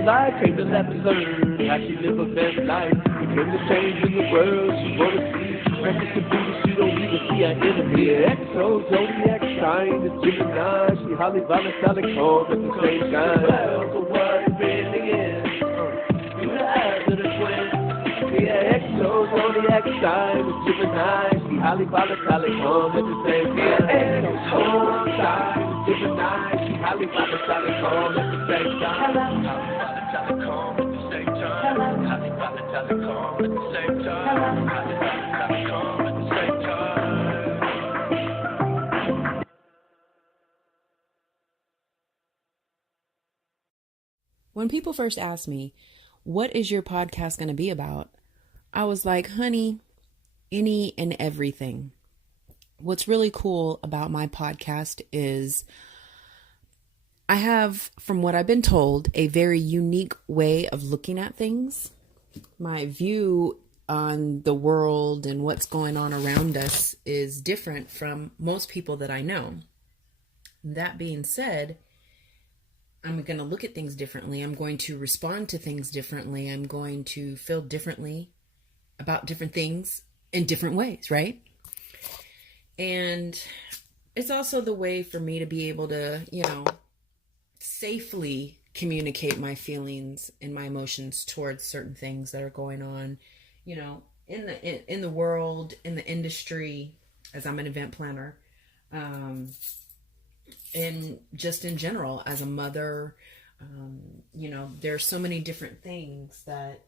the life, came to laugh and learn how she live her best life. Came to change in the world, she wanna see. Practice the beauty, she don't even see her enemy. XO, zodiac sign, is Gemini. She highly volatile and calm at the same time. Well, the word really is. You the eyes of the twin. Yeah, XO, zodiac sign, is Gemini. She highly volatile and calm at the same time. Yeah, XO, sign, is Gemini. She highly volatile and calm at the same time. Highly volatile and calm at the same time. Highly volatile and calm at the same time. Highly volatile and calm at the same time. When people first asked me, what is your podcast going to be about? I was like, honey, any and everything. What's really cool about my podcast is I have, from what I've been told, a very unique way of looking at things. My view on the world and what's going on around us is different from most people that I know. That being said, I'm going to look at things differently. I'm going to respond to things differently. I'm going to feel differently about different things in different ways, right? And it's also the way for me to be able to, safely communicate my feelings and my emotions towards certain things that are going on, in the world, in the industry, as I'm an event planner, and just in general as a mother. There's so many different things that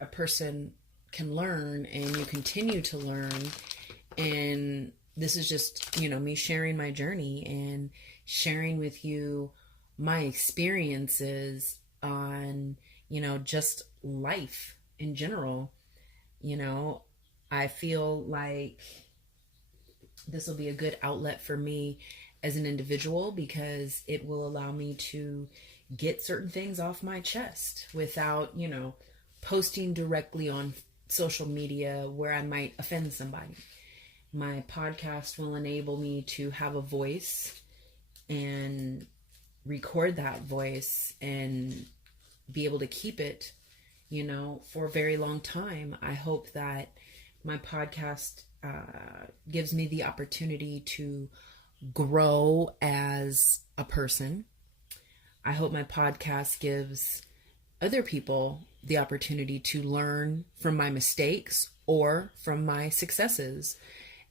a person can learn, and you continue to learn. And this is just, me sharing my journey and sharing with you my experiences on, just life in general. I feel like this will be a good outlet for me as an individual, because it will allow me to get certain things off my chest without, posting directly on social media where I might offend somebody. My podcast will enable me to have a voice and record that voice and be able to keep it, for a very long time. I hope that my podcast gives me the opportunity to grow as a person. I hope my podcast gives other people the opportunity to learn from my mistakes or from my successes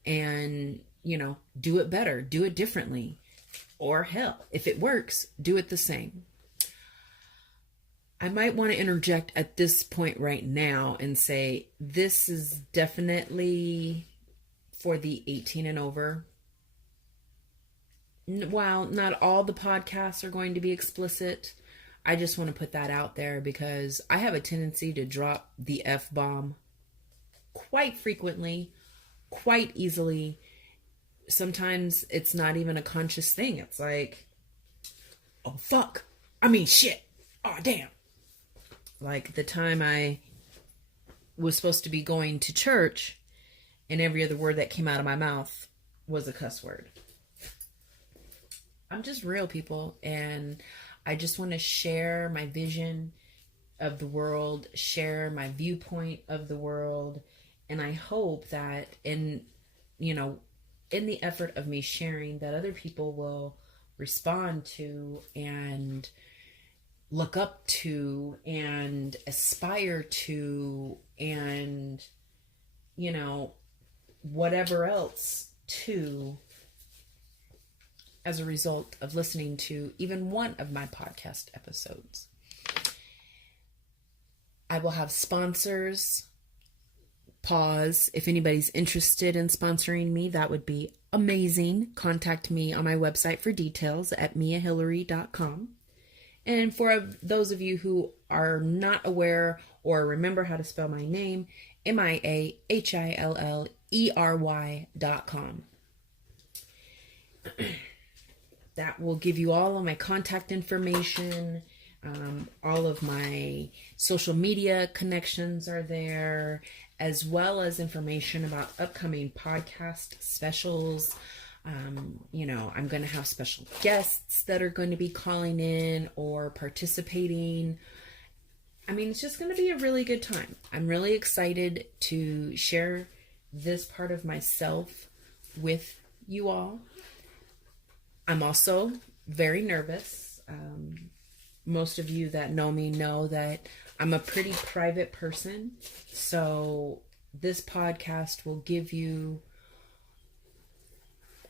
and, do it better, do it differently, or hell, if it works, do it the same. I might want to interject at this point right now and say this is definitely for the 18 and over. While not all the podcasts are going to be explicit, I just want to put that out there because I have a tendency to drop the F-bomb quite frequently, quite easily. Sometimes it's not even a conscious thing. It's like, oh, fuck. I mean, shit. Oh, damn. Like the time I was supposed to be going to church and every other word that came out of my mouth was a cuss word. I'm just real, people, and I just want to share my vision of the world, share my viewpoint of the world, and I hope that in the effort of me sharing, that other people will respond to and look up to and aspire to and, whatever else to, as a result of listening to even one of my podcast episodes. I will have sponsors. Pause. If anybody's interested in sponsoring me, that would be amazing. Contact me on my website for details at miahillary.com. And for those of you who are not aware or remember how to spell my name, miahillery.com. That will give you all of my contact information. All of my social media connections are there, as well as information about upcoming podcast specials. I'm going to have special guests that are going to be calling in or participating. it's just going to be a really good time. I'm really excited to share this part of myself with you all. I'm also very nervous. Most of you that know me know that I'm a pretty private person. So this podcast will give you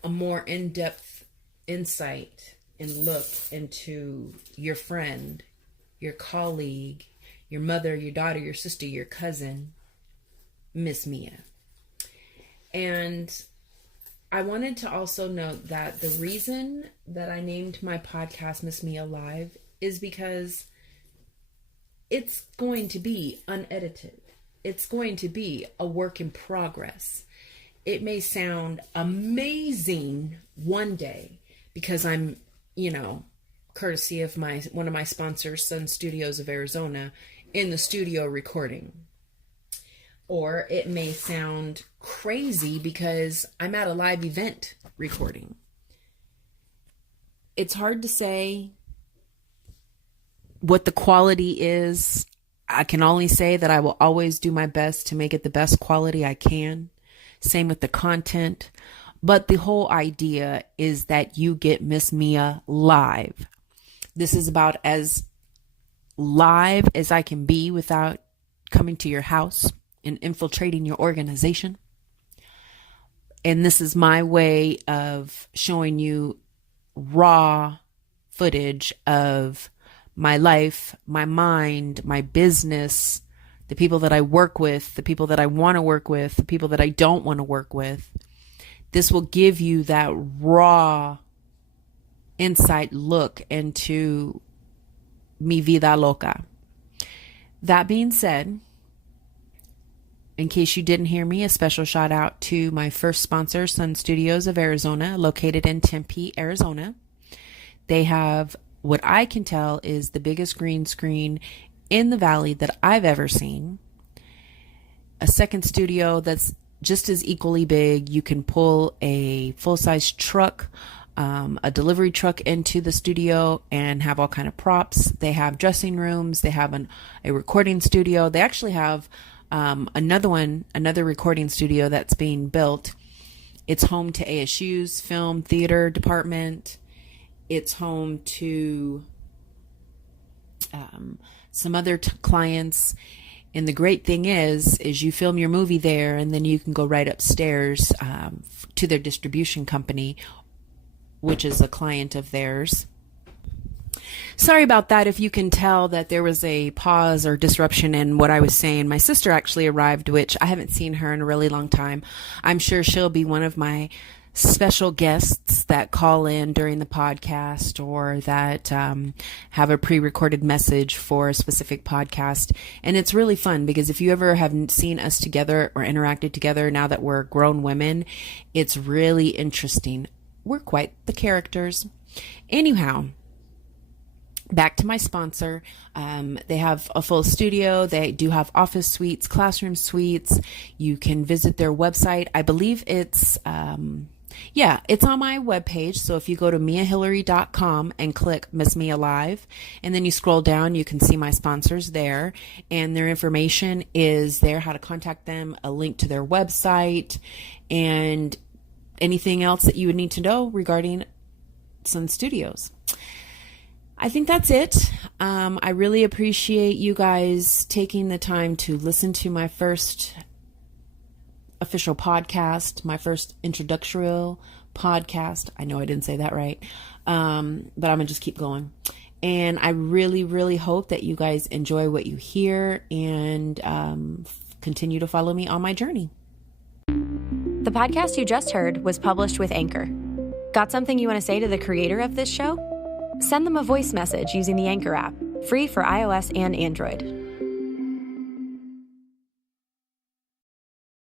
a more in-depth insight and look into your friend, your colleague, your mother, your daughter, your sister, your cousin, MissMia. And I wanted to also note that the reason that I named my podcast MissMia Live is because it's going to be unedited. It's going to be a work in progress. It may sound amazing one day because I'm, courtesy of one of my sponsors, Sun Studios of Arizona, in the studio recording. Or it may sound crazy because I'm at a live event recording. It's hard to say what the quality is. I can only say that I will always do my best to make it the best quality I can. Same with the content. But the whole idea is that you get MissMia live. This is about as live as I can be without coming to your house and infiltrating your organization. And this is my way of showing you raw footage of my life, my mind, my business, the people that I work with, the people that I want to work with, the people that I don't want to work with. This will give you that raw insight look into mi vida loca. That being said, in case you didn't hear me, a special shout out to my first sponsor, Sun Studios of Arizona, located in Tempe, Arizona. They have what I can tell is the biggest green screen in the valley that I've ever seen. A second studio that's just as equally big. You can pull a full-size truck, a delivery truck into the studio and have all kind of props. They have dressing rooms. They have a recording studio. They actually have another recording studio that's being built. It's home to ASU's film theater department. It's home to some other clients. And the great thing is you film your movie there and then you can go right upstairs to their distribution company, which is a client of theirs. Sorry about that if you can tell that there was a pause or disruption in what I was saying. My sister actually arrived, which I haven't seen her in a really long time. I'm sure she'll be one of my special guests that call in during the podcast or that have a pre-recorded message for a specific podcast. And it's really fun because if you ever haven't seen us together or interacted together now that we're grown women, it's really interesting. We're quite the characters. Anyhow, back to my sponsor. They have a full studio. They do have office suites, classroom suites. You can visit their website. I believe it's on my webpage. So if you go to miahillary.com and click MissMia Live, and then you scroll down, you can see my sponsors there, and their information is there, how to contact them, a link to their website, and anything else that you would need to know regarding Sun Studios. I think that's it. I really appreciate you guys taking the time to listen to my first official podcast, my first introductory podcast. I know I didn't say that right, but I'm going to just keep going. And I really, really hope that you guys enjoy what you hear and continue to follow me on my journey. The podcast you just heard was published with Anchor. Got something you want to say to the creator of this show? Send them a voice message using the Anchor app, free for iOS and Android.